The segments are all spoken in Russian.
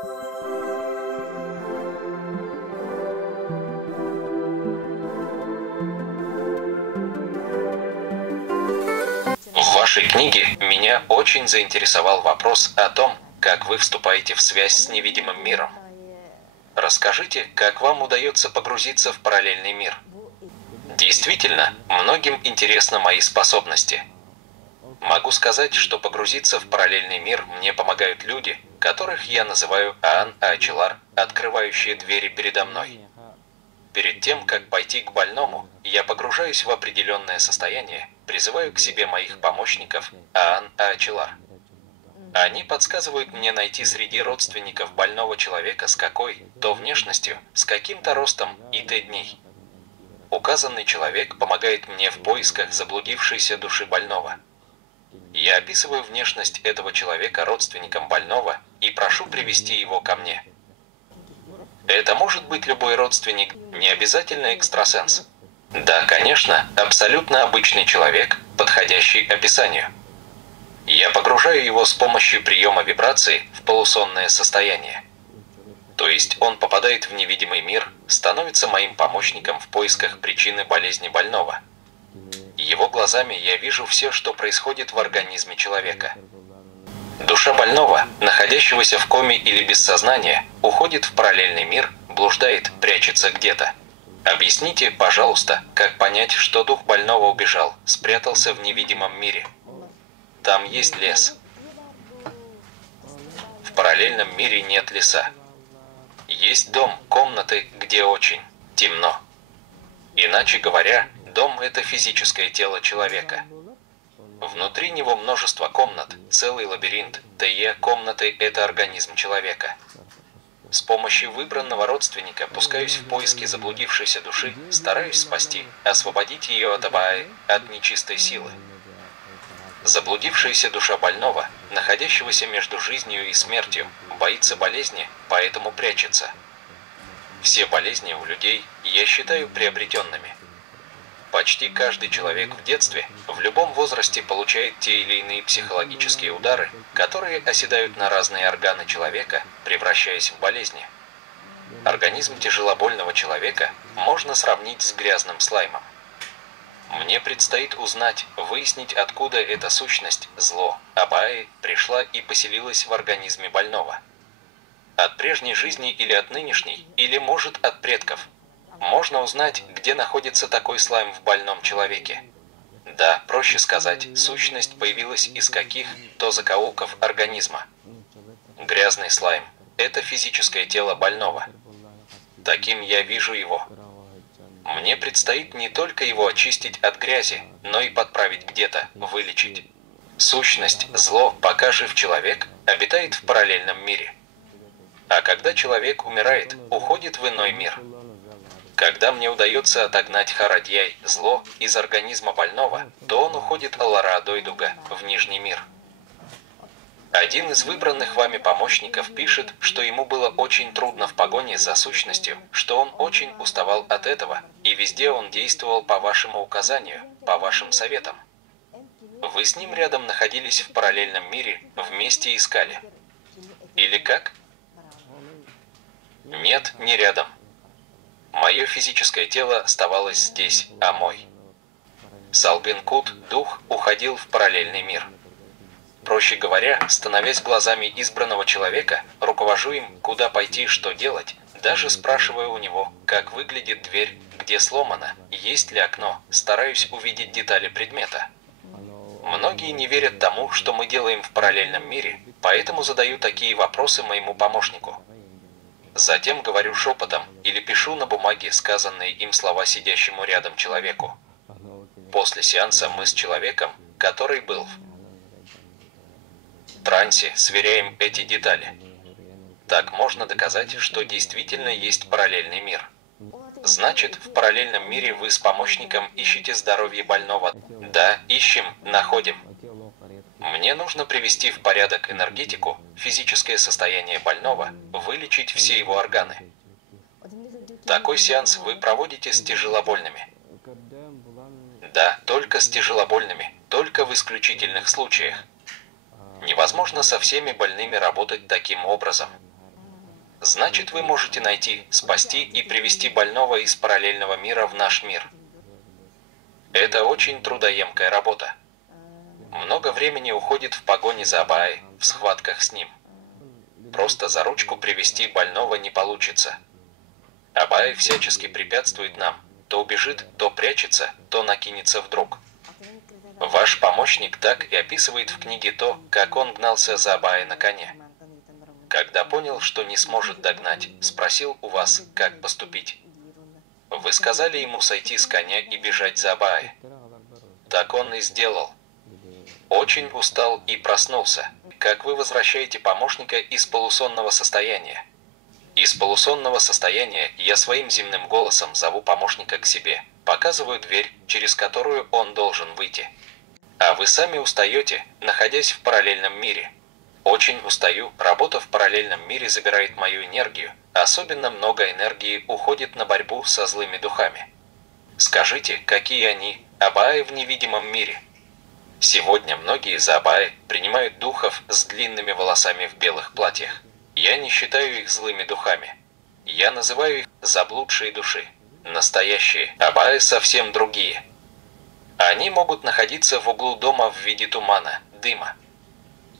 В вашей книге меня очень заинтересовал вопрос о том, как вы вступаете в связь с невидимым миром. Расскажите, как вам удается погрузиться в параллельный мир. Действительно, многим интересны мои способности. Могу сказать, что погрузиться в параллельный мир мне помогают люди, которых я называю Аан-Ачилар, открывающие двери передо мной. Перед тем, как пойти к больному, я погружаюсь в определенное состояние, призываю к себе моих помощников Аан-Ачилар. Они подсказывают мне найти среди родственников больного человека с какой-то внешностью, с каким-то ростом и дней. Указанный человек помогает мне в поисках заблудившейся души больного. Я описываю внешность этого человека родственникам больного и прошу привести его ко мне. Это может быть любой родственник, не обязательно экстрасенс. Да, конечно, абсолютно обычный человек, подходящий описанию. Я погружаю его с помощью приема вибрации в полусонное состояние. То есть он попадает в невидимый мир, становится моим помощником в поисках причины болезни больного. Его глазами я вижу все, что происходит в организме человека. Душа больного, находящегося в коме или без сознания, уходит в параллельный мир, блуждает, прячется где-то. Объясните, пожалуйста, как понять, что дух больного убежал, спрятался в невидимом мире. Там есть лес. В параллельном мире нет леса. Есть дом, комнаты, где очень темно. Иначе говоря, дом – это физическое тело человека. Внутри него множество комнат, целый лабиринт, комнаты – это организм человека. С помощью выбранного родственника пускаюсь в поиски заблудившейся души, стараюсь спасти, освободить ее от Абаи, от нечистой силы. Заблудившаяся душа больного, находящегося между жизнью и смертью, боится болезни, поэтому прячется. Все болезни у людей я считаю приобретенными. Почти каждый человек в детстве, в любом возрасте получает те или иные психологические удары, которые оседают на разные органы человека, превращаясь в болезни. Организм тяжелобольного человека можно сравнить с грязным слаймом. Мне предстоит узнать, выяснить, откуда эта сущность, зло, Абаи, пришла и поселилась в организме больного. От прежней жизни или от нынешней, или, может, от предков. Можно узнать, где находится такой слайм в больном человеке. Да, проще сказать, сущность появилась из каких-то закоулков организма. Грязный слайм – это физическое тело больного. Таким я вижу его. Мне предстоит не только его очистить от грязи, но и подправить где-то, вылечить. Сущность, зло, пока жив человек, обитает в параллельном мире. А когда человек умирает, уходит в иной мир. Когда мне удается отогнать Харадьяй, зло, из организма больного, то он уходит Аллара-Дойдуга, в Нижний мир. Один из выбранных вами помощников пишет, что ему было очень трудно в погоне за сущностью, что он очень уставал от этого, и везде он действовал по вашему указанию, по вашим советам. Вы с ним рядом находились в параллельном мире, вместе искали. Или как? Нет, не рядом. Мое физическое тело оставалось здесь, а мой Салбин-Кут, дух, уходил в параллельный мир. Проще говоря, становясь глазами избранного человека, руковожу им, куда пойти, что делать, даже спрашиваю у него, как выглядит дверь, где сломана, есть ли окно, стараюсь увидеть детали предмета. Многие не верят тому, что мы делаем в параллельном мире, поэтому задаю такие вопросы моему помощнику. Затем говорю шепотом или пишу на бумаге сказанные им слова сидящему рядом человеку. После сеанса мы с человеком, который был в трансе, сверяем эти детали. Так можно доказать, что действительно есть параллельный мир. Значит, в параллельном мире вы с помощником ищете здоровье больного. Да, ищем, находим. Мне нужно привести в порядок энергетику, физическое состояние больного, вылечить все его органы. Такой сеанс вы проводите с тяжелобольными. Да, только с тяжелобольными, только в исключительных случаях. Невозможно со всеми больными работать таким образом. Значит, вы можете найти, спасти и привести больного из параллельного мира в наш мир. Это очень трудоемкая работа. Много времени уходит в погоне за Абаей, в схватках с ним. Просто за ручку привести больного не получится. Абай всячески препятствует нам, то убежит, то прячется, то накинется вдруг. Ваш помощник так и описывает в книге то, как он гнался за Абаей на коне. Когда понял, что не сможет догнать, спросил у вас, как поступить. Вы сказали ему сойти с коня и бежать за Абаей. Так он и сделал. Очень устал и проснулся. Как вы возвращаете помощника из полусонного состояния? Из полусонного состояния я своим земным голосом зову помощника к себе, показываю дверь, через которую он должен выйти. А вы сами устаете, находясь в параллельном мире. Очень устаю, работа в параллельном мире забирает мою энергию, особенно много энергии уходит на борьбу со злыми духами. Скажите, какие они, Абаи в невидимом мире? Сегодня многие за Абаи принимают духов с длинными волосами в белых платьях. Я не считаю их злыми духами. Я называю их заблудшие души. Настоящие Абаи совсем другие. Они могут находиться в углу дома в виде тумана, дыма.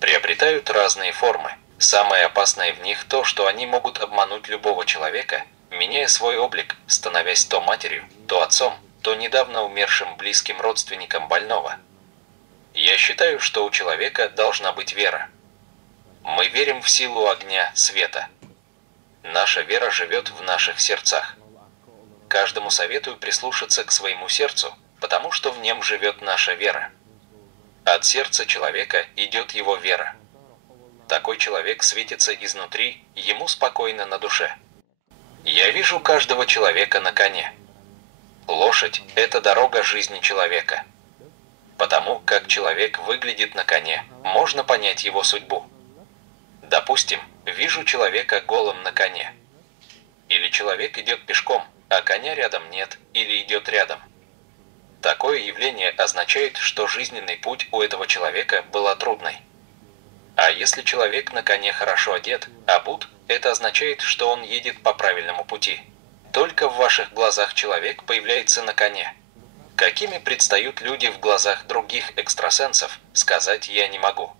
Приобретают разные формы. Самое опасное в них то, что они могут обмануть любого человека, меняя свой облик, становясь то матерью, то отцом, то недавно умершим близким родственником больного. Я считаю, что у человека должна быть вера. Мы верим в силу огня, света. Наша вера живет в наших сердцах. Каждому советую прислушаться к своему сердцу, потому что в нем живет наша вера. От сердца человека идет его вера. Такой человек светится изнутри, ему спокойно на душе. Я вижу каждого человека на коне. Лошадь – это дорога жизни человека. Потому как человек выглядит на коне, можно понять его судьбу. Допустим, вижу человека голым на коне. Или человек идет пешком, а коня рядом нет, или идет рядом. Такое явление означает, что жизненный путь у этого человека была трудной. А если человек на коне хорошо одет, обут, это означает, что он едет по правильному пути. Только в ваших глазах человек появляется на коне. Какими предстают люди в глазах других экстрасенсов, сказать я не могу.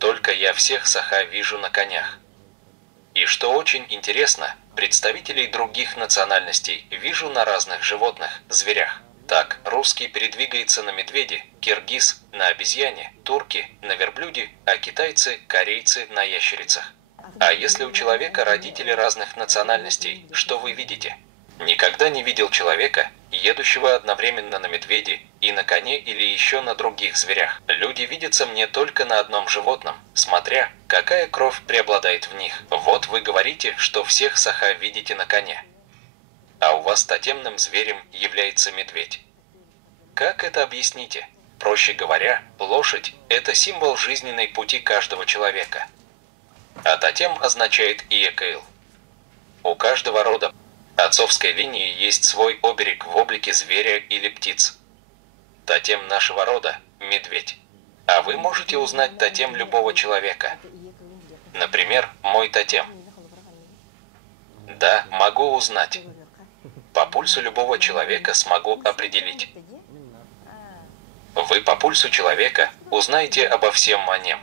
Только я всех саха вижу на конях. И что очень интересно, представителей других национальностей вижу на разных животных, зверях. Так, русский передвигается на медведе, киргиз – на обезьяне, турки – на верблюде, а китайцы, корейцы – на ящерицах. А если у человека родители разных национальностей, что вы видите? Никогда не видел человека, едущего одновременно на медведе и на коне или еще на других зверях. Люди видятся мне только на одном животном, смотря, какая кровь преобладает в них. Вот вы говорите, что всех саха видите на коне. А у вас тотемным зверем является медведь. Как это объясните? Проще говоря, лошадь – это символ жизненной пути каждого человека. А тотем означает иекейл. У каждого рода отцовской линии есть свой оберег в облике зверя или птиц. Тотем нашего рода – медведь. А вы можете узнать тотем любого человека. Например, мой тотем. Да, могу узнать. По пульсу любого человека смогу определить. Вы по пульсу человека узнаете обо всем о нем.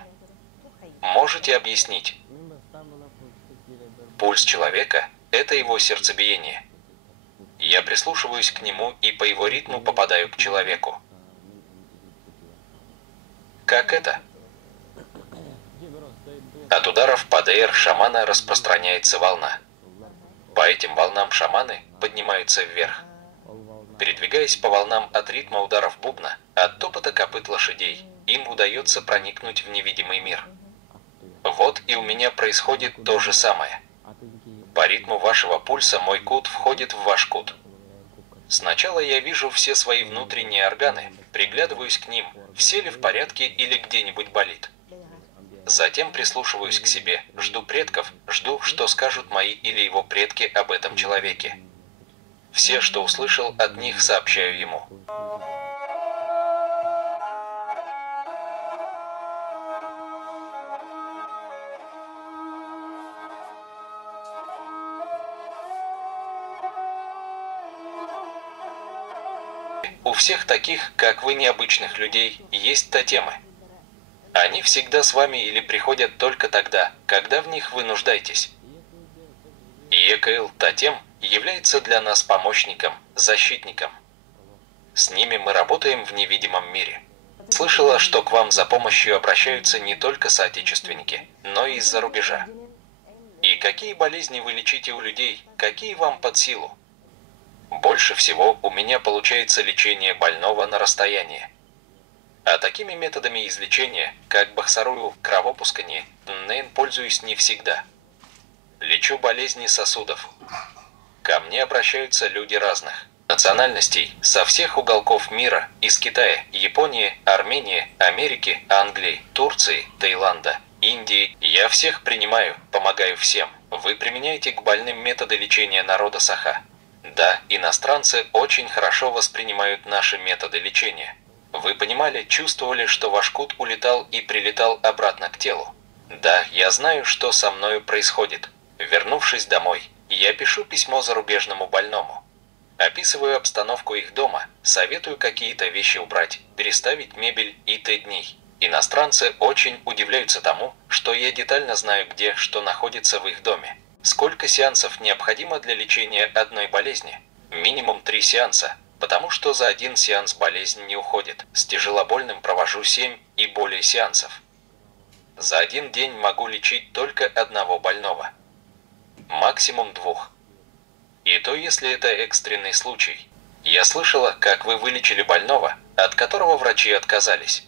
Можете объяснить. Пульс человека – это его сердцебиение. Я прислушиваюсь к нему и по его ритму попадаю к человеку. Как это? От ударов ПДР шамана распространяется волна. По этим волнам шаманы поднимаются вверх. Передвигаясь по волнам от ритма ударов бубна, от топота копыт лошадей, им удается проникнуть в невидимый мир. Вот и у меня происходит то же самое. По ритму вашего пульса мой кут входит в ваш кут. Сначала я вижу все свои внутренние органы, приглядываюсь к ним, все ли в порядке или где-нибудь болит. Затем прислушиваюсь к себе, жду предков, жду, что скажут мои или его предки об этом человеке. Все, что услышал от них, сообщаю ему. У всех таких, как вы, необычных людей, есть тотемы. Они всегда с вами или приходят только тогда, когда в них вы нуждаетесь. ЕКЛ тотем является для нас помощником, защитником. С ними мы работаем в невидимом мире. Слышала, что к вам за помощью обращаются не только соотечественники, но и из-за рубежа. И какие болезни вы лечите у людей, какие вам под силу? Больше всего у меня получается лечение больного на расстоянии. А такими методами излечения, как бахсарую, кровопускание, НН, пользуюсь не всегда. Лечу болезни сосудов. Ко мне обращаются люди разных национальностей, со всех уголков мира, из Китая, Японии, Армении, Америки, Англии, Турции, Таиланда, Индии. Я всех принимаю, помогаю всем. Вы применяете к больным методы лечения народа Саха? Да, иностранцы очень хорошо воспринимают наши методы лечения. Вы понимали, чувствовали, что ваш кут улетал и прилетал обратно к телу? Да, я знаю, что со мною происходит. Вернувшись домой, я пишу письмо зарубежному больному. Описываю обстановку их дома, советую какие-то вещи убрать, переставить мебель и т.д. Иностранцы очень удивляются тому, что я детально знаю, где что находится в их доме. Сколько сеансов необходимо для лечения одной болезни? Минимум 3 сеанса, потому что за один сеанс болезнь не уходит. С тяжелобольным провожу 7 и более сеансов. За один день могу лечить только одного больного. Максимум 2. И то, если это экстренный случай. Я слышала, как вы вылечили больного, от которого врачи отказались.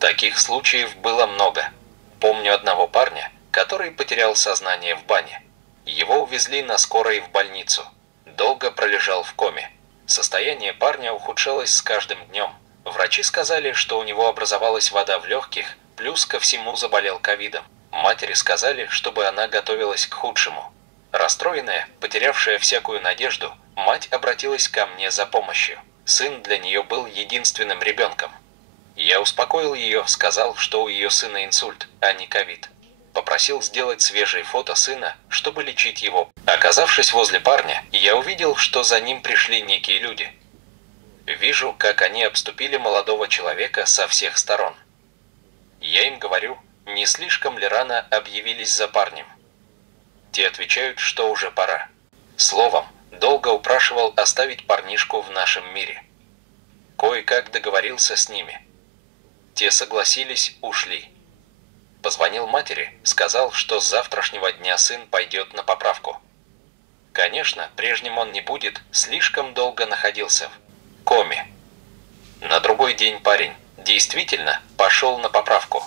Таких случаев было много. Помню одного парня, который потерял сознание в бане. Его увезли на скорой в больницу. Долго пролежал в коме. Состояние парня ухудшалось с каждым днем. Врачи сказали, что у него образовалась вода в легких, плюс ко всему заболел ковидом. Матери сказали, чтобы она готовилась к худшему. Расстроенная, потерявшая всякую надежду, мать обратилась ко мне за помощью. Сын для нее был единственным ребенком. Я успокоил ее, сказал, что у ее сына инсульт, а не ковид. Попросил сделать свежие фото сына, чтобы лечить его. Оказавшись возле парня, я увидел, что за ним пришли некие люди. Вижу, как они обступили молодого человека со всех сторон. Я им говорю, не слишком ли рано объявились за парнем? Те отвечают, что уже пора. Словом, долго упрашивал оставить парнишку в нашем мире. Кое-как договорился с ними. Те согласились, ушли. Позвонил матери, сказал, что с завтрашнего дня сын пойдет на поправку. Конечно, прежним он не будет, слишком долго находился в коме. На другой день парень действительно пошел на поправку.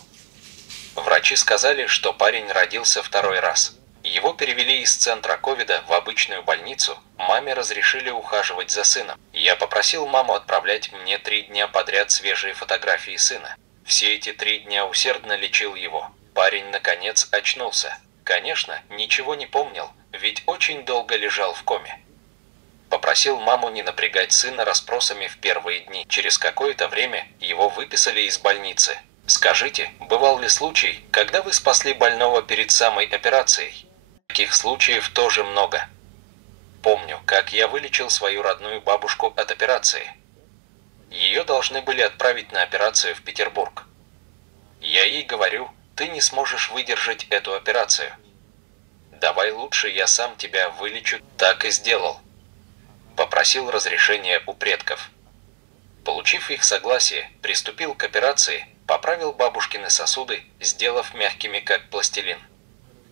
Врачи сказали, что парень родился второй раз. Его перевели из центра ковида в обычную больницу, маме разрешили ухаживать за сыном. Я попросил маму отправлять мне 3 дня подряд свежие фотографии сына. Все эти 3 дня усердно лечил его. Парень, наконец, очнулся. Конечно, ничего не помнил, ведь очень долго лежал в коме. Попросил маму не напрягать сына расспросами в первые дни. Через какое-то время его выписали из больницы. Скажите, бывал ли случай, когда вы спасли больного перед самой операцией? Таких случаев тоже много. Помню, как я вылечил свою родную бабушку от операции. Ее должны были отправить на операцию в Петербург. Я ей говорю, ты не сможешь выдержать эту операцию. Давай лучше я сам тебя вылечу. Так и сделал. Попросил разрешения у предков. Получив их согласие, приступил к операции, поправил бабушкины сосуды, сделав мягкими как пластилин.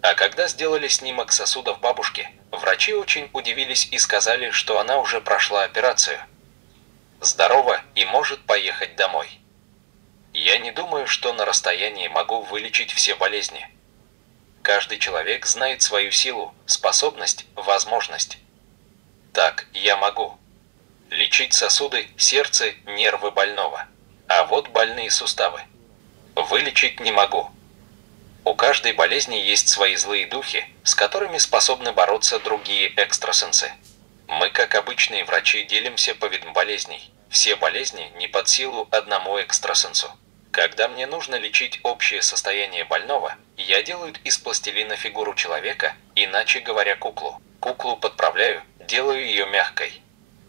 А когда сделали снимок сосудов бабушки, врачи очень удивились и сказали, что она уже прошла операцию. Здорова и может поехать домой. Я не думаю, что на расстоянии могу вылечить все болезни. Каждый человек знает свою силу, способность, возможность. Так, я могу лечить сосуды, сердце, нервы больного. А вот больные суставы. Вылечить не могу. У каждой болезни есть свои злые духи, с которыми способны бороться другие экстрасенсы. Мы, как обычные врачи, делимся по видам болезней. Все болезни не под силу одному экстрасенсу. Когда мне нужно лечить общее состояние больного, я делаю из пластилина фигуру человека, иначе говоря, куклу. Куклу подправляю, делаю ее мягкой.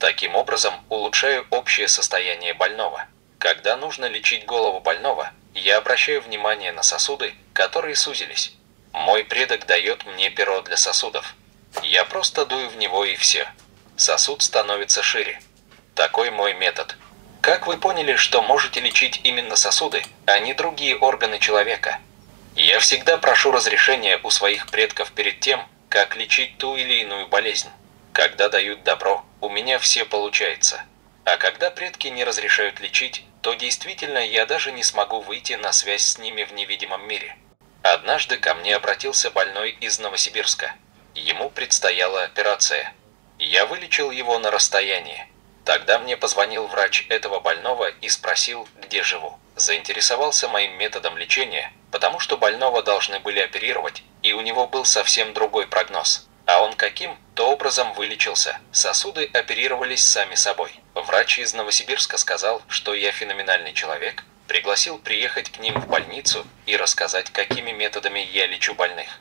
Таким образом, улучшаю общее состояние больного. Когда нужно лечить голову больного, я обращаю внимание на сосуды, которые сузились. Мой предок дает мне перо для сосудов. Я просто дую в него и все. Сосуд становится шире. Такой мой метод. Как вы поняли, что можете лечить именно сосуды, а не другие органы человека? Я всегда прошу разрешения у своих предков перед тем, как лечить ту или иную болезнь. Когда дают добро, у меня все получается. А когда предки не разрешают лечить, то действительно я даже не смогу выйти на связь с ними в невидимом мире. Однажды ко мне обратился больной из Новосибирска. Ему предстояла операция. Я вылечил его на расстоянии. Тогда мне позвонил врач этого больного и спросил, где живу. Заинтересовался моим методом лечения, потому что больного должны были оперировать, и у него был совсем другой прогноз. А он каким-то образом вылечился. Сосуды оперировались сами собой. Врач из Новосибирска сказал, что я феноменальный человек, пригласил приехать к ним в больницу и рассказать, какими методами я лечу больных.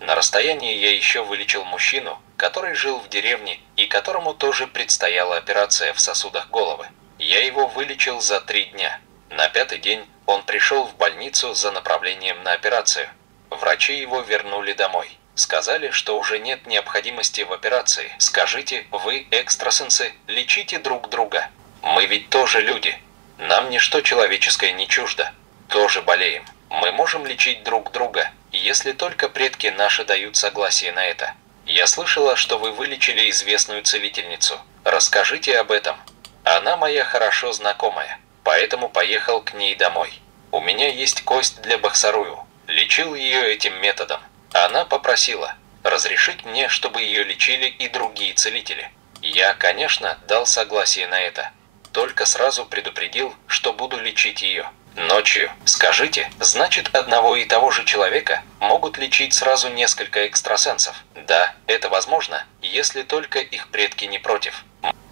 На расстоянии я еще вылечил мужчину, который жил в деревне и которому тоже предстояла операция в сосудах головы. Я его вылечил за 3 дня. На 5-й день он пришел в больницу за направлением на операцию. Врачи его вернули домой. Сказали, что уже нет необходимости в операции. Скажите, вы, экстрасенсы, лечите друг друга. Мы ведь тоже люди. Нам ничто человеческое не чуждо. Тоже болеем. Мы можем лечить друг друга, если только предки наши дают согласие на это. Я слышала, что вы вылечили известную целительницу. Расскажите об этом. Она моя хорошо знакомая, поэтому поехал к ней домой. У меня есть кость для Бахсарую. Лечил ее этим методом. Она попросила разрешить мне, чтобы ее лечили и другие целители. Я, конечно, дал согласие на это. Только сразу предупредил, что буду лечить ее. Ночью. Скажите, значит, одного и того же человека могут лечить сразу несколько экстрасенсов? Да, это возможно, если только их предки не против.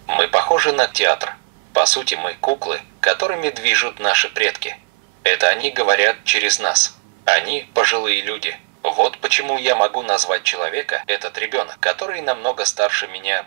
Мы похожи на театр. По сути, мы куклы, которыми движут наши предки. Это они говорят через нас. Они пожилые люди. Вот почему я могу назвать человека, этот ребенок, который намного старше меня,